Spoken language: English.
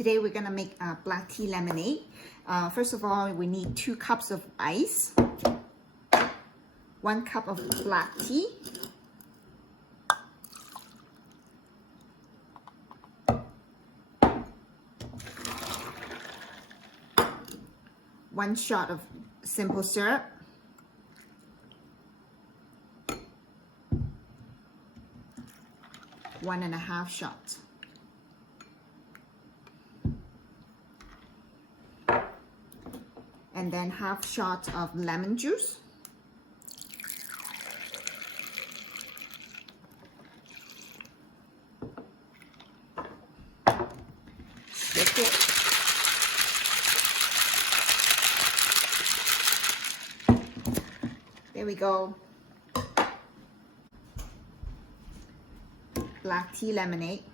Today we're gonna make black tea lemonade. First of all, we need 2 cups of ice, 1 cup of black tea, one shot of simple syrup, 1.5 shots. And then 1/2 shot of lemon juice. Shake it. There we go. Black tea lemonade.